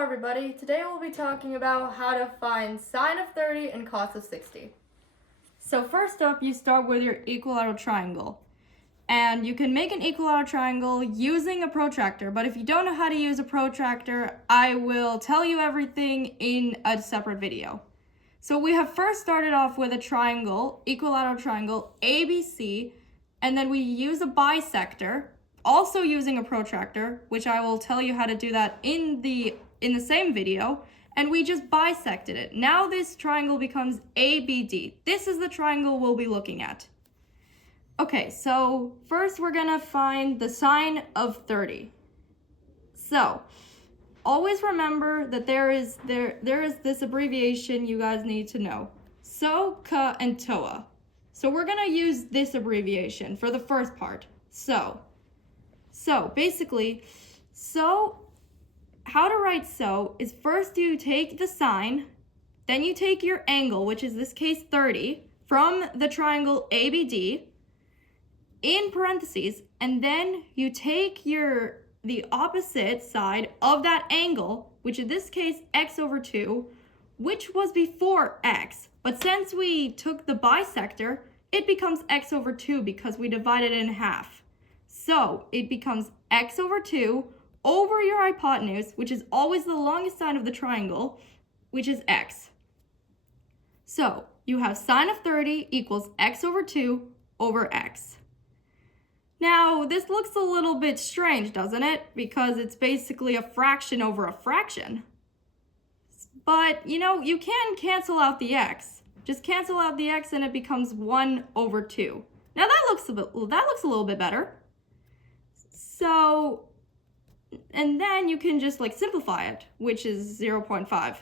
Hello everybody, today we'll be talking about how to find sine of 30 and cos of 60. So first up, you start with your equilateral triangle. And you can make an equilateral triangle using a protractor, but if you don't know how to use a protractor, I will tell you everything in a separate video. So we have first started off with a triangle, equilateral triangle, ABC, and then we use a bisector, also using a protractor, which I will tell you how to do that in the same video, and we just bisected it. Now this triangle becomes ABD. This is the triangle we'll be looking at. Okay, so first we're gonna find the sine of 30. So always remember that there is this abbreviation you guys need to know. So, ka, and toa. So we're gonna use this abbreviation for the first part. So basically, how to write so is first you take the sine, then you take your angle, which is this case 30, from the triangle ABD, in parentheses, and then you take the opposite side of that angle, which in this case x over 2, which was before x. But since we took the bisector, it becomes x over 2 because we divided it in half. So it becomes x over 2 over your hypotenuse, which is always the longest side of the triangle, which is x. So you have sine of 30 equals x over 2 over x. Now, this looks a little bit strange, doesn't it? Because it's basically a fraction over a fraction. But, you can cancel out the x. Just cancel out the x and it becomes 1 over 2. Now, that looks a little bit better. So, and then you can just simplify it, which is 0.5.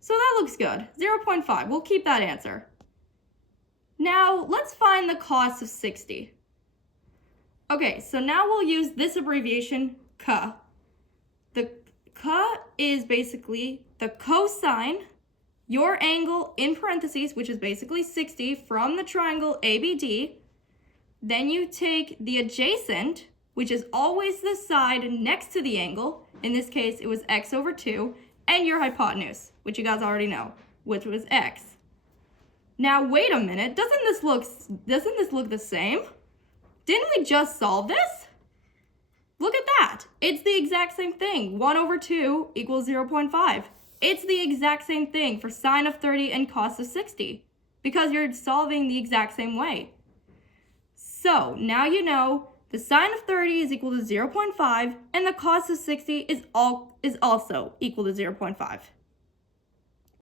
So that looks good. 0.5. We'll keep that answer. Now, let's find the cos of 60. Okay, so now we'll use this abbreviation, ka. The ka is basically the cosine, your angle in parentheses, which is basically 60, from the triangle ABD. Then you take the adjacent, which is always the side next to the angle. In this case, it was x over 2, and your hypotenuse, which you guys already know, which was x. Now, wait a minute, doesn't this look the same? Didn't we just solve this? Look at that. It's the exact same thing. 1 over 2 equals 0.5. It's the exact same thing for sine of 30 and cos of 60 because you're solving the exact same way. So now you know the sine of 30 is equal to 0.5 and the cos of 60 is also equal to 0.5.